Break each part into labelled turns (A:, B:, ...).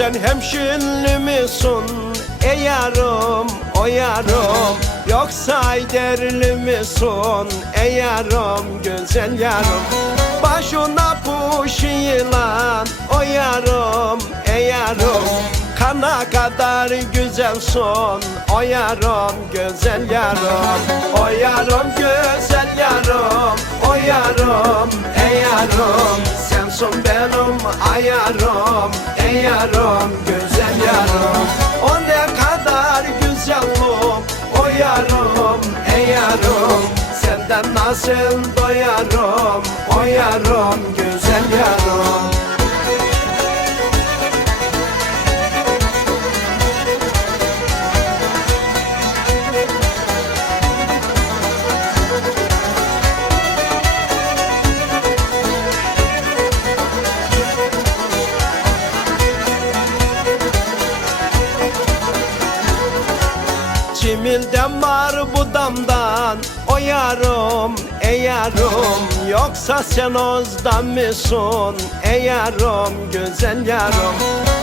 A: Sen hemşinli misin ey yarım o yarım. Yoksa Ayderli misin ey yarım güzel yarım. Başına puş yılan o yarım ey yarım. Kana kadar güzelsin o yarım güzel yarım. O yarım güzel yarım o yarım ey yarım. Sensin benim ayarım yarım güzel yarım O ne kadar güzelim o yarım ey yarım Senden nasıl doyarım o yarım güzel Cimilden var bu damdan. O yarım ey yarım Yoksa sen ozdan mısın? Ey yarım güzel yarım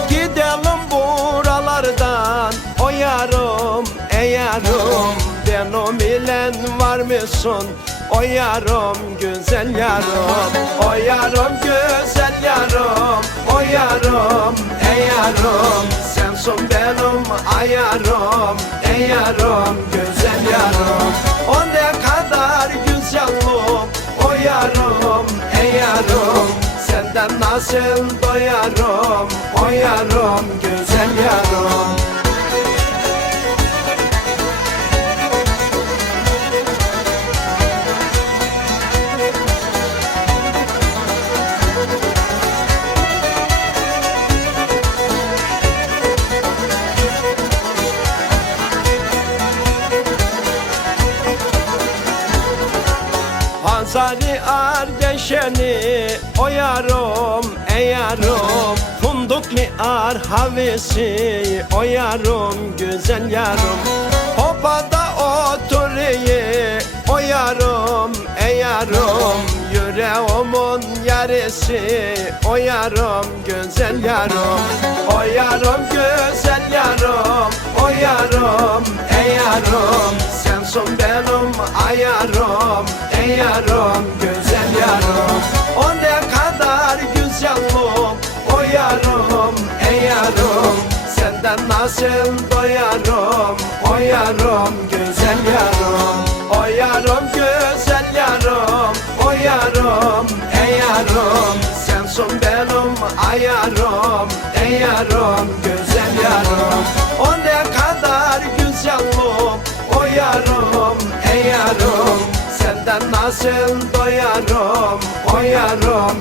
A: Gidelim buralardan. O yarım ey yarım Benim ile var mısın? O yarım güzel yarım O yarım güzel yarım o yarım ey yarım Sensin benim ayarım yarım güzel yarım O ne kadar güzelim o yarım ey yarım Senden nasıl doyarım o yarım güzel yarım Hazari Ardeşeni o yarım ey yarım Funduklu ar havesi o yarım güzel yarım. Hopada oturuyor o yarım ey yarım Yüreğimin yarısı o yarım güzel yarım. O yarım güzel yarım o yarım ey yarım Sensin benim yarım güzel yarım O ne kadar güzelim o yarım ey yarım Senden nasıl doyarım o yarım güzel yarım O yarım güzel yarım o yarım ey yarım Sensin benim ayarım ey yarım güzel nasıl doyarım o yarım